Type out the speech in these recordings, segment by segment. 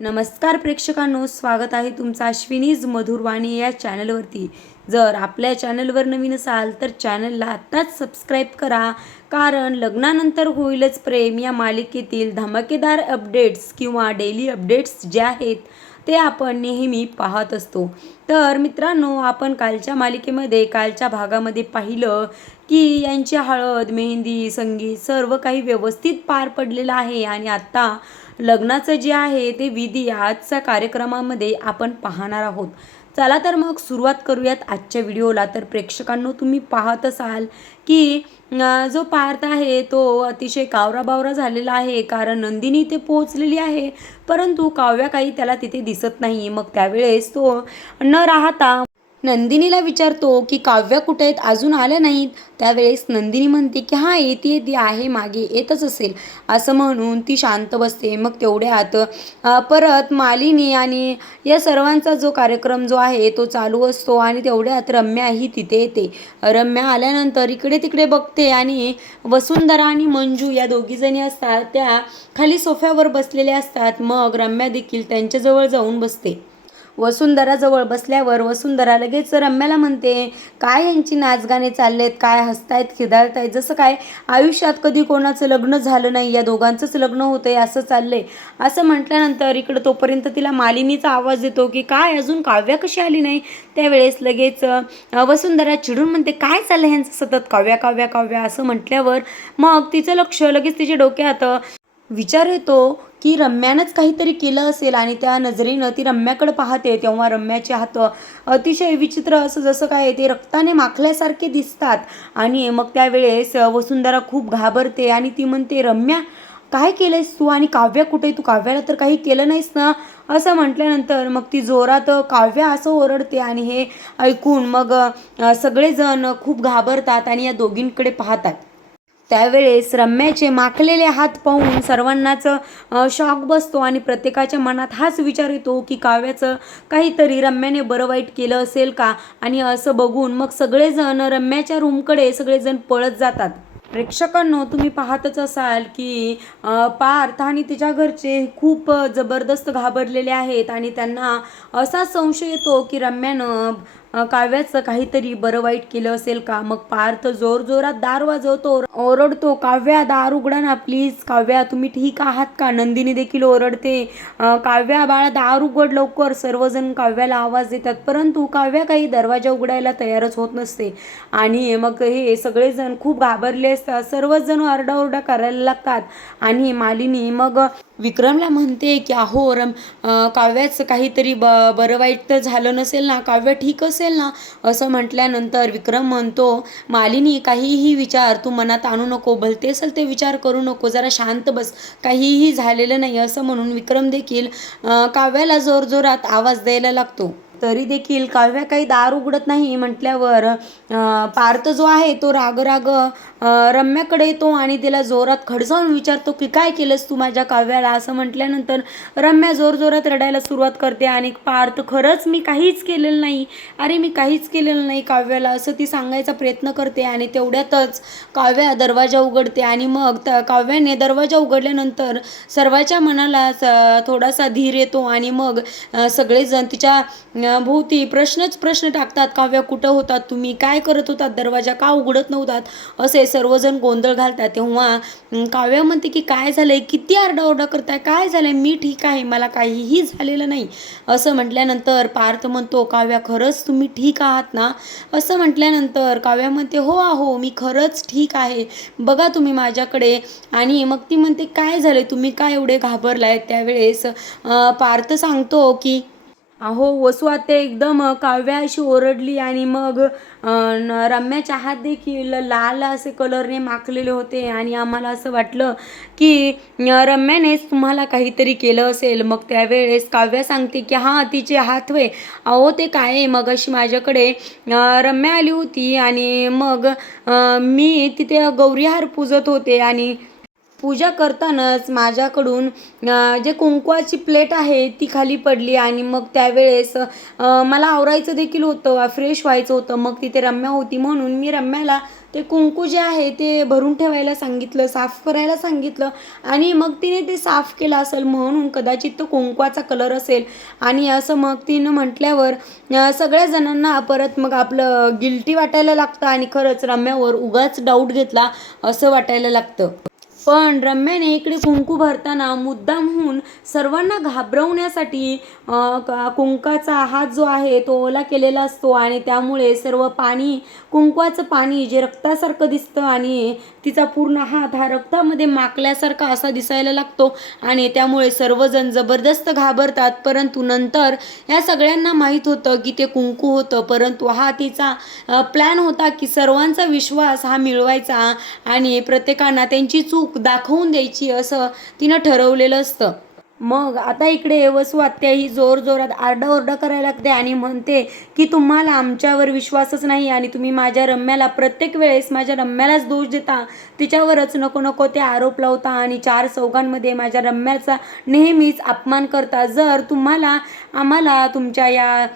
नमस्कार प्रेक्षकांनो, स्वागत आहे तुमचं अश्विनीज मधुरवाणी या चॅनलवरती। जर आपल्या चॅनलवर नवीन असाल तर चॅनलला आत्ताच सबस्क्राईब करा, कारण लग्नानंतर होईलच प्रेम या मालिकेतील धमाकेदार अपडेट्स किंवा डेली अपडेट्स जे आहेत ते आपण नेहमी पाहत असतो। तर मित्रांनो, आपण कालच्या मालिकेमध्ये कालच्या भागामध्ये पाहिलं की यांची हळद, मेहंदी, संगीत सर्व काही व्यवस्थित पार पडलेलं आहे आणि आता लग्नाचं जे आहे ते विधी आजच्या कार्यक्रमामध्ये आपण पाहणार आहोत। चला तर मग सुरुवात करूयात आजच्या व्हिडिओला। तर प्रेक्षकांनो, तुम्ही पाहत असाल की जो पार्थ आहे तो अतिशय कावराबावरा झालेला आहे, कारण नंदिनी इथे पोहोचलेली आहे परंतु काव्या काही त्याला तिथे दिसत नाही। मग त्यावेळेस तो न राहता नंदिनीला विचारतो की काव्या कुठे आहेत, अजून आल्या नाहीत। त्यावेळेस नंदिनी म्हणते की हां, येते आहे, मागे येतच असेल असं म्हणून ती शांत बसते। मग तेवढ्यात परत मालिनी आणि या सर्वांचा जो कार्यक्रम जो आहे तो चालू असतो आणि तेवढ्यात रम्याही तिथे येते। रम्या आल्यानंतर इकडे तिकडे बघते आणि वसुंधरा आणि मंजू या दोघीजणी असतात त्या खाली सोफ्यावर बसलेल्या असतात। मग रम्या देखील त्यांच्याजवळ जाऊन बसते। वसुंधराजवळ बसल्यावर वसुंधरा लगेच रम्याला म्हणते, काय यांची नाचगाणे चाललेत, काय हसतायत, खिदळतायत, जसं काय आयुष्यात कधी कोणाचं लग्न झालं नाही, या दोघांचंच लग्न होतंय असं चाललंय। असं म्हटल्यानंतर इकडं तोपर्यंत तिला मालिनीचा आवाज येतो की काय अजून काव्या कशी आली नाही। त्यावेळेस लगेच वसुंधरा चिडून म्हणते, काय चाललंय ह्यांचं सतत काव्या काव्या काव्या असं म्हटल्यावर मग तिचं लक्ष लगेच तिच्या डोक्यात विचार येतो की रम्यानंच काहीतरी केलं असेल आणि त्या नजरेनं ती रम्याकडे पाहते। तेव्हा रम्याचे हात अतिशय विचित्र असं जसं काय ते रक्ताने माखल्यासारखे दिसतात आणि मग त्यावेळेस वसुंधरा खूप घाबरते आणि ती म्हणते, रम्या काय केलंयस तू आणि काव्या कुठे, तू काव्याला तर काही केलं नाहीस ना। असं म्हटल्यानंतर मग ती जोरात काव्या असं ओरडते आणि हे ऐकून मग सगळेजण खूप घाबरतात आणि या दोघींकडे पाहतात। त्यावेळेस रम्याचे माखलेले हात पाहून सर्वांनाच शॉक बसतो आणि प्रत्येकाच्या मनात हाच विचार येतो की काव्याचं काहीतरी रम्याने बरं वाईट केलं असेल का। आणि असं बघून मग सगळेजण रम्याच्या रूमकडे सगळेजण पळत जातात। प्रेक्षकांनो, तुम्ही पाहतच असाल की पार्थ आणि तिच्या घरचे खूप जबरदस्त घाबरलेले आहेत आणि त्यांना असा संशय येतो की रम्यानं काव्याचं काहीतरी बरं वाईट केलं असेल का। मग पार्थ जोरजोरात दार वाजवतो, ओरडतो, काव्या दार उघडा ना प्लीज, काव्या तुम्ही ठीक आहात का। नंदिनी देखील ओरडते, काव्या बाळा दार उघड लवकर। सर्वजण काव्याला आवाज देतात परंतु काव्या काही दरवाजा उघडायला तयारच होत नसते आणि मग हे सगळेजण खूप घाबरले असतात। सर्वजण आरडाओरडा करायला लागतात आणि मालिनी मग विक्रमला म्हणते की अहो काव्याचं काहीतरी बरं वाईट तर झालं नसेल ना, काव्या ठीक असेल ना। असं म्हटल्यानंतर विक्रम म्हणतो, मालिनी काहीही विचार तू मनात आणू नको, भलते असेल ते विचार करू नको, जरा शांत बस, काहीही झालेलं नाही। असं म्हणून विक्रम देखील काव्याला जोरजोरात आवाज द्यायला लागतो। तरी देखील काव्या काही दार उघडत नाही। म्हटल्यावर पार्थ जो आहे तो राग रम्याकडे येतो आणि तिला जोरात खडसावून विचारतो की काय केलंस तू माझ्या काव्याला। असं म्हटल्यानंतर रम्या जोरजोरात रडायला सुरुवात करते आणि पार्थ, खरंच मी काहीच केलेलं नाही, अरे मी काहीच केलेलं नाही काव्याला, असं ती सांगायचा प्रयत्न करते। आणि तेवढ्यातच काव्या दरवाजा उघडते आणि मग काव्याने दरवाजा उघडल्यानंतर सर्वांच्या मनाला थोडासा धीर येतो आणि मग सगळेजण तिच्या भोवती प्रश्न टाकतात, काव्या कुठं होतात तुम्ही, काय करत होतात, दरवाजा का उघडत नव्हतात, असे सर्वजण गोंधळ घालतात। तेव्हा काव्या म्हणते की काय झालंय, किती आरडाओरडा करताय, काय झालंय, मी ठीक आहे, मला काहीही झालेलं नाही। असं म्हटल्यानंतर पार्थ म्हणतो, काव्या खरंच तुम्ही ठीक आहात ना। असं म्हटल्यानंतर काव्या म्हणते, हो मी खरंच ठीक आहे, बघा तुम्ही माझ्याकडे। आणि मग ती म्हणते, काय झाले, तुम्ही काय एवढे घाबरलाय। त्यावेळेस पार्थ सांगतो की अहो वसू आत्या एकदम काव्या अशी ओरडली आणि मग रम्याच्या हात देखील लाल असे कलरने माखलेले होते आणि आम्हाला असं वाटलं की रम्यानेच तुम्हाला काहीतरी केलं असेल। मग त्यावेळेस काव्या सांगते की हां, तिचे हात होय, अहो ते काय मग अशी माझ्याकडे रम्या आली होती आणि मग मी तिथे गौरीहार पूजत होते आणि पूजा करतानाच माझ्याकडून जे कुंकवाची प्लेट आहे ती खाली पडली आणि मग त्यावेळेस मला आवरायचं देखील होतं, फ्रेश व्हायचं होतं। मग तिथे रम्या होती म्हणून मी रम्याला ते कुंकू जे आहे ते भरून ठेवायला सांगितलं, साफ करायला सांगितलं आणि मग तिने ते साफ केलं असेल म्हणून कदाचित तो कुंकवाचा कलर असेल. आणि असं मग तिनं म्हटल्यावर सगळ्या जणांना परत मग आपलं गिल्टी वाटायला लागतं आणि खरंच रम्यावर उगाच डाऊट घेतला असं वाटायला लागतं. पण रम्याने इकडे कुंकू भरताना मुद्दामहून सर्वांना घाबरवण्यासाठी कुंकाचा हात जो आहे तो ओला केलेला असतो आणि त्यामुळे सर्व पाणी, कुंकवाचं पाणी जे रक्तासारखं दिसतं आणि तिचा पूर्ण हात हा रक्तामध्ये माखल्यासारखा असा दिसायला लागतो आणि त्यामुळे सर्वजण जबरदस्त घाबरतात. परंतु नंतर या सगळ्यांना माहीत होतं की ते कुंकू होतं, परंतु हा तिचा प्लॅन होता की सर्वांचा विश्वास हा मिळवायचा आणि प्रत्येकांना त्यांची चूक दाखवून द्यायची असं तिनं ठरवलेलं असतं. मग आता इकडे वसू आत्या ही जोरजोरात आरडाओरडा करायला लागते आणि म्हणते की तुम्हाला आमच्यावर विश्वासच नाही आणि तुम्ही माझ्या रम्याला प्रत्येक वेळेस माझ्या रम्यालाच दोष देता, तिच्यावरच नको नको ते आरोप लावता आणि चार चौघांमध्ये माझ्या रम्याचा नेहमीच अपमान करता. जर तुम्हाला आम्हाला तुमच्या या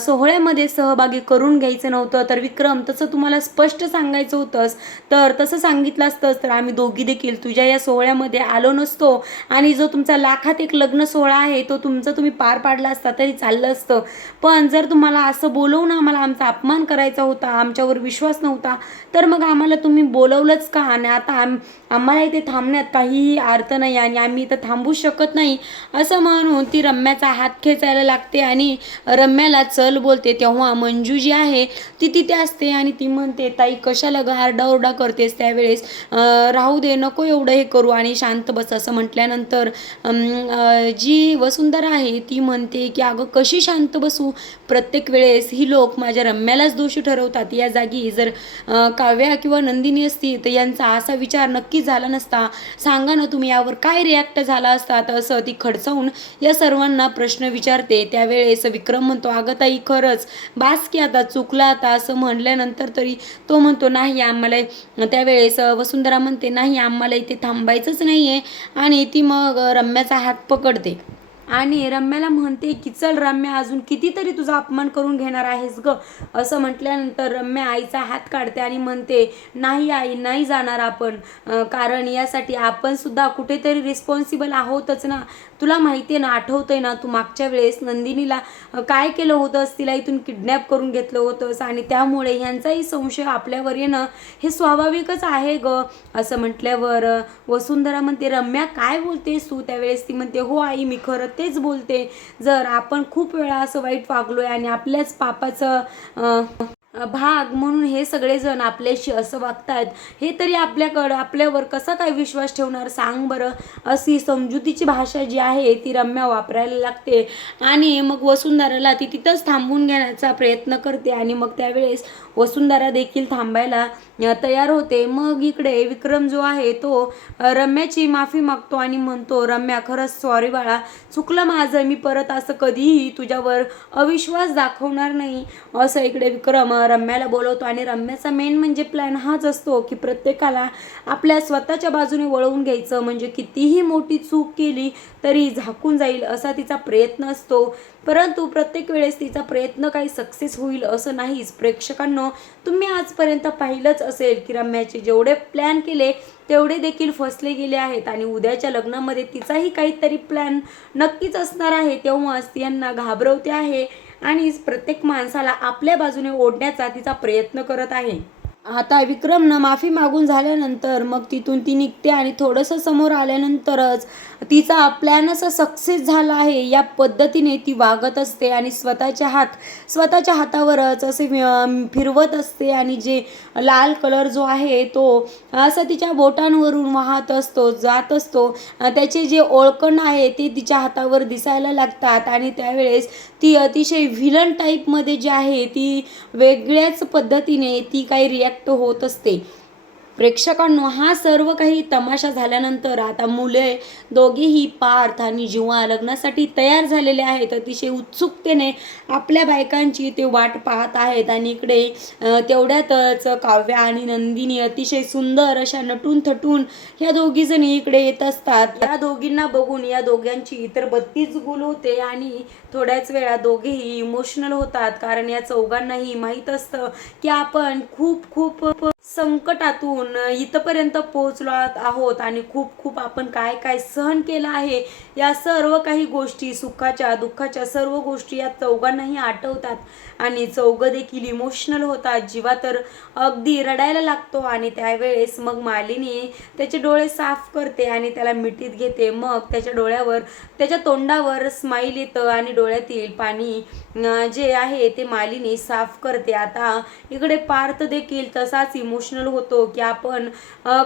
सोहळ्यामध्ये सहभागी करून घ्यायचं नव्हतं तर विक्रम तसं तुम्हाला स्पष्ट सांगायचं होतंस तर तसं सांगितलं असतंच तर आम्ही दोघी देखील तुझ्या या सोहळ्यामध्ये आलो नसतो आणि जो तुमचा लाखात एक लग्न सोहळा आहे तो तुमचा तुम्ही पार पाडला असता तरी चाललं असतं. पण जर तुम्हाला असं बोलवून आम्हाला आमचा अपमान करायचा होता, आमच्यावर विश्वास नव्हता तर मग आम्हाला तुम्ही बोलवलंच का? आणि आता आम्हाला इथे थांबण्यात काहीही अर्थ नाही आणि आम्ही इथं थांबू शकत नाही असं म्हणून ती रम्याचा हात खेचायला लागते आणि रम्याला चल बोलते. तेव्हा मंजू जी आहे ती तिथे असते आणि ती म्हणते ताई कशाला आरडाओरडा करतेस, त्यावेळेस राहू दे, नको एवढं हे करू आणि शांत बस असं म्हटल्यानंतर जी वसुंधरा आहे ती म्हणते की अगं कशी शांत बसू, प्रत्येक वेळेस ही लोक माझ्या रम्यालाच दोषी ठरवतात. या जागी जर काव्या किंवा नंदिनी असती तर यांचा असा विचार नक्की झाला नसता. सांगा ना तुम्ही यावर काय रिॲक्ट झाला असतात असं ती खडसावून या सर्वांना प्रश्न विचारते. त्यावेळेस विक्रम म्हणतो अगं ताई खरंच बास की आता, चुकला आता असं म्हणल्यानंतर तरी तो म्हणतो नाही आम्हाला, त्यावेळेस वसुंधरा म्हणते नाही आम्हाला इथे थांबायचंच नाही आहे आणि ती मग रम्याचा हात पकडते आणि रम्याला म्हणते की चल रम्या अजून कितीतरी तुझा अपमान करून घेणार आहेस ग असं म्हटल्यानंतर रम्या आईचा हात काढते आणि म्हणते नाही आई, नाही जाणार आपण, कारण यासाठी आपण सुद्धा कुठेतरी रिस्पॉन्सिबल आहोतच ना. तुला माहिती आहे ना, आठवतंय ना तू मागच्या वेळेस नंदिनीला काय केलं होतंस, तिला इथून किडनॅप करून घेतलं होतंस आणि त्यामुळे ह्यांचाही संशय आपल्यावर येणं हे स्वाभाविकच आहे ग असं म्हटल्यावर वसुंधरा म्हणते रम्या काय बोलतेस तू? त्यावेळेस ती म्हणते हो आई मी खरं तेच बोलते, जर आपण खूप वेळा असं वाईट वागलोय आणि आपल्याच पापाचं भाग म्हणून हे सगळेजण आपल्याशी असं वागतात, हे तरी आपल्यावर कसा काय विश्वास ठेवणार सांग बरं, अशी समजुतीची भाषा जी आहे ती रम्या वापरायला लागते. आणि मग वसुंधराला ती तिथंच थांबून घेण्याचा प्रयत्न करते आणि मग त्यावेळेस वसुंधरा देखील थांबायला तयार होते. मग इकडे विक्रम जो आहे तो रम्याची माफी मागतो आणि म्हणतो रम्या खरंच सॉरी बाळा, चुकलं माझं, मी परत असं कधीही तुझ्यावर अविश्वास दाखवणार नाही असं इकडे विक्रम रम्याला बोलवतो. आणि रम्याचा मेन म्हणजे प्लॅन हाच असतो की प्रत्येकाला आपल्या स्वतःच्या बाजूने वळवून घ्यायचं, म्हणजे कितीही मोठी चूक केली तरी झाकून जाईल असा तिचा प्रयत्न असतो. परंतु प्रत्येक वेळेस तिचा प्रयत्न काही सक्सेस होईल असं नाहीच. प्रेक्षकांनो तुम्ही आजपर्यंत पाहिलंच असेल की रम्याचे जेवढे प्लॅन केले तेवढे देखील फसले गेले आहेत आणि उद्याच्या लग्नामध्ये तिचाही काहीतरी प्लॅन नक्कीच असणार आहे. तेव्हाच ती यांना घाबरवते आहे आणि प्रत्येक माणसाला आपल्या बाजूने ओढण्याचा तिचा प्रयत्न करत आहे. आता विक्रमनं माफी मागून झाल्यानंतर मग तिथून ती निघते आणि थोडंसं समोर आल्यानंतरच तिचा प्लॅन असा सक्सेस झाला आहे या पद्धतीने ती वागत असते आणि स्वतःच्या हातावरच असे फिरवत असते आणि जे लाल कलर जो आहे तो असा तिच्या बोटांवरून वाहत असतो, जात असतो. त्याचे जे ओळखण आहे ते तिच्या हातावर दिसायला लागतात आणि त्यावेळेस ती अतिशय व्हिलन टाईपमध्ये जी आहे ती वेगळ्याच पद्धतीने ती काही रिॲक्ट होत असते. प्रेक्षकांनो हा सर्व काही तमाशा झाल्यानंतर आता मुले दोघेही पार्थ आणि जीवा लग्नासाठी तयार झालेले आहेत. अतिशय उत्सुकतेने आपल्या बायकांची ते वाट पाहत आहेत आणि इकडे तेवढ्यातच काव्या आणि नंदिनी अतिशय सुंदर अशा नटून थटून ह्या दोघी जणी इकडे येत असतात. या दोघींना बघून या दोघांची इतर 32 गुल होते आणि थोड्याच वेळा दोघेही इमोशनल होतात, कारण या चौघांनाही माहीत असतं की आपण खूप संकटातून इथपर्यंत पोहोचलो आहोत आणि खूप खूप आपण काय काय सहन केलं आहे, या सर्व काही गोष्टी, सुखाच्या दुःखाच्या सर्व गोष्टी या चौघांनाही आठवतात आणि चौघं देखील इमोशनल होतात. जीवा तर अगदी रडायला लागतो आणि त्यावेळेस मग मालिनी त्याचे डोळे साफ करते आणि त्याला मिठीत घेते. मग त्याच्या डोळ्यावर, त्याच्या तोंडावर स्माईल येतं आणि डोळ्यातील पाणी जे आहे ते मालिनी साफ करते. आता इकडे पार्थ देखील तसाच इमोशनल होतो की आपण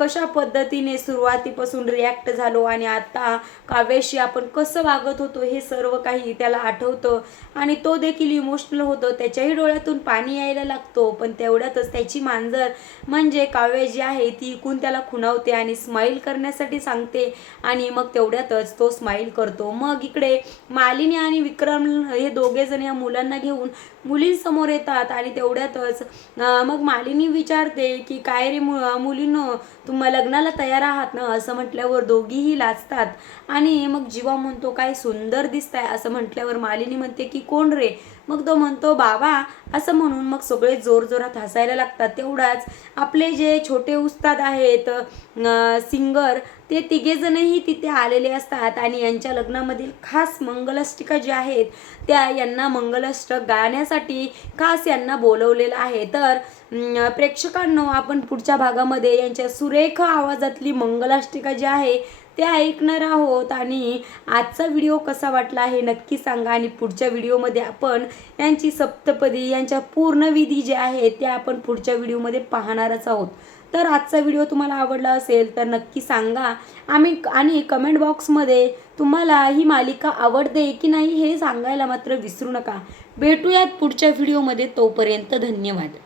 कशा पद्धतीने सुरुवातीपासून रिॲक्ट झालो आणि आता काव्याशी आपण कसं वागत होतो हे सर्व काही त्याला आठवतं आणि तो देखील इमोशनल होतो. त्याच्याही डोळ्यातून पाणी यायला लागतो. पण तेवढ्यातच त्याची मांजर म्हणजे काव्य जी आहे ती इकून त्याला खुणावते आणि स्माईल करण्यासाठी सांगते आणि मग तेवढ्यातच तो स्माईल करतो. मग इकडे मालिनी आणि विक्रम हे दोघे जण या मुलांना घेऊन मुलींसमोर येतात आणि तेवढ्यातच मग मालिनी विचारते की काय रे मुलींनो, तुम्ही लग्नाला तयार आहात ना, असं म्हटल्यावर दोघीही लाजतात आणि मग जीवा म्हणतो काय सुंदर दिसताय, असं म्हटल्यावर मालिनी म्हणते की कोण रे, मग तो म्हणतो बाबा, असं म्हणून मग सगळे जोरजोरात हसायला लागतात. तेवढाच आपले जे छोटे उस्ताद आहेत सिंगर, ते तिघेजणही तिथे आलेले असतात आणि यांच्या लग्नामधील खास मंगलाष्टिका ज्या आहेत त्या यांना मंगलाष्टक गाण्यासाठी खास यांना बोलवलेलं आहे. तर प्रेक्षकांनो, आपण पुढच्या भागामध्ये यांच्या सुरेख आवाजातली मंगलाष्टिका जी आहे ते ऐकणार आहोत आणि आजचा व्हिडिओ कसा वाटला हे नक्की सांगा आणि पुढच्या व्हिडिओमध्ये आपण यांची सप्तपदी, यांच्या पूर्ण विधी जे आहे ते आपण पुढच्या व्हिडिओमध्ये पाहणारच आहोत. तर आजचा व्हिडिओ तुम्हाला आवडला असेल तर नक्की सांगा आणि कमेंट बॉक्समध्ये तुम्हाला ही मालिका आवडते की नाही हे सांगायला मात्र विसरू नका. भेटूयात पुढच्या व्हिडिओमध्ये. तोपर्यंत धन्यवाद.